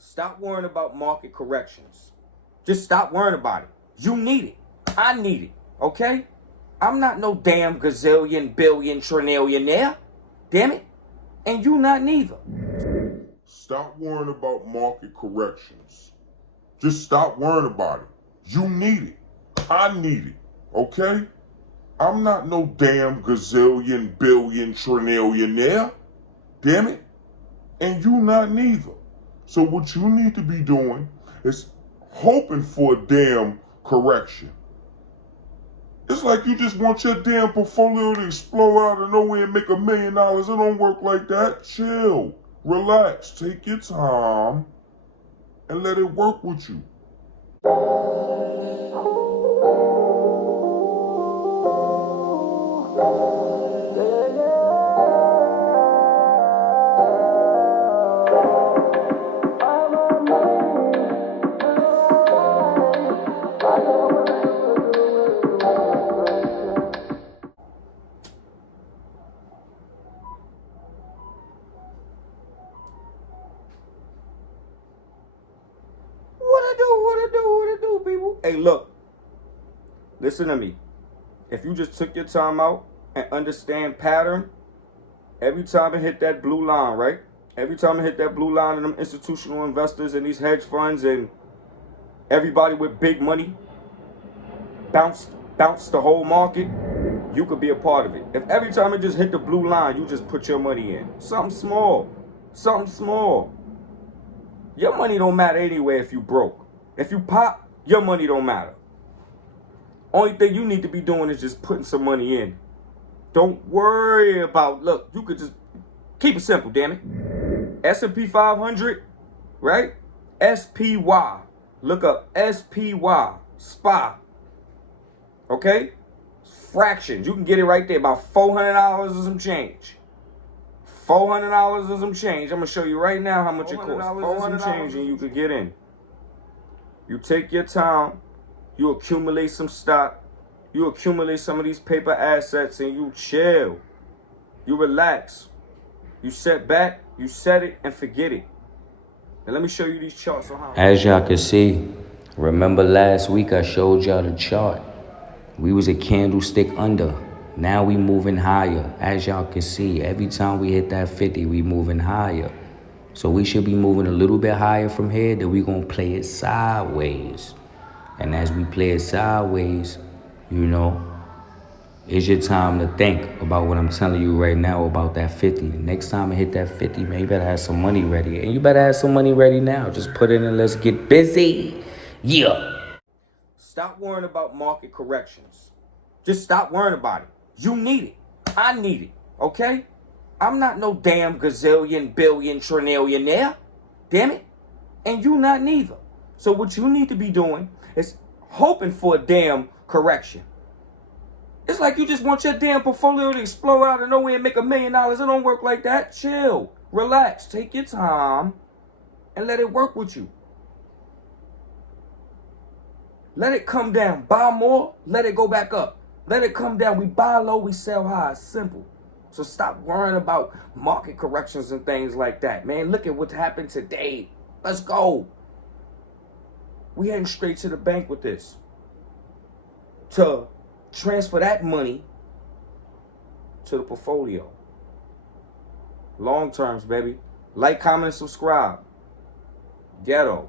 Stop worrying about market corrections. Just stop worrying about it. You need it. I need it. Okay? I'm not no damn gazillion, billion, trillion-aire. Damn it. And you not neither. Stop worrying about market corrections. Just stop worrying about it. You need it. I need it. Okay? I'm not no damn gazillion, billion, trillion-aire. Damn it. And you not neither. So what you need to be doing is hoping for a damn correction. It's like you just want your damn portfolio to explode out of nowhere and make $1 million. It don't work like that. Chill. Relax. Take your time and let it work with you. What I do, people? Hey, look. Listen to me. If you just took your time out and understand pattern, every time it hit that blue line, right? Every time it hit that blue line, and them institutional investors and these hedge funds and everybody with big money bounce the whole market, you could be a part of it. If every time it just hit the blue line, you just put your money in. Something small. Your money don't matter anyway if you broke. If you pop, your money don't matter. Only thing you need to be doing is just putting some money in. Don't worry about, look, you could just keep it simple, damn it. S&P 500, right? SPY. Look up SPY, SPY. Okay? Fractions. You can get it right there, about $400 or some change. $400 or some change. I'm going to show you right now how much it costs. $400 and some change and you could get in. You take your time. You accumulate some stock. You accumulate some of these paper assets and you chill. You relax. You set back, you set it, and forget it. And let me show you these charts on how. As y'all can see, remember last week I showed y'all the chart. We was a candlestick under. Now we moving higher. As y'all can see, every time we hit that 50, we moving higher. So we should be moving a little bit higher from here, then we gonna play it sideways. And as we play it sideways, you know, it's your time to think about what I'm telling you right now about that 50. Next time I hit that 50, man, you better have some money ready. And you better have some money ready now. Just put it in, let's get busy. Yeah. Stop worrying about market corrections. Just stop worrying about it. You need it. I need it. Okay? I'm not no damn gazillion, billion, trillion-aire. Damn it. And you not neither. So what you need to be doing is hoping for a damn correction. It's like you just want your damn portfolio to explode out of nowhere and make $1 million. It don't work like that. Chill. Relax. Take your time and let it work with you. Let it come down. Buy more. Let it go back up. Let it come down. We buy low. We sell high. It's simple. So stop worrying about market corrections and things like that, man. Look at what happened today. Let's go. We heading straight to the bank with this. To transfer that money to the portfolio. Long terms, baby. Like, comment, and subscribe. Ghetto.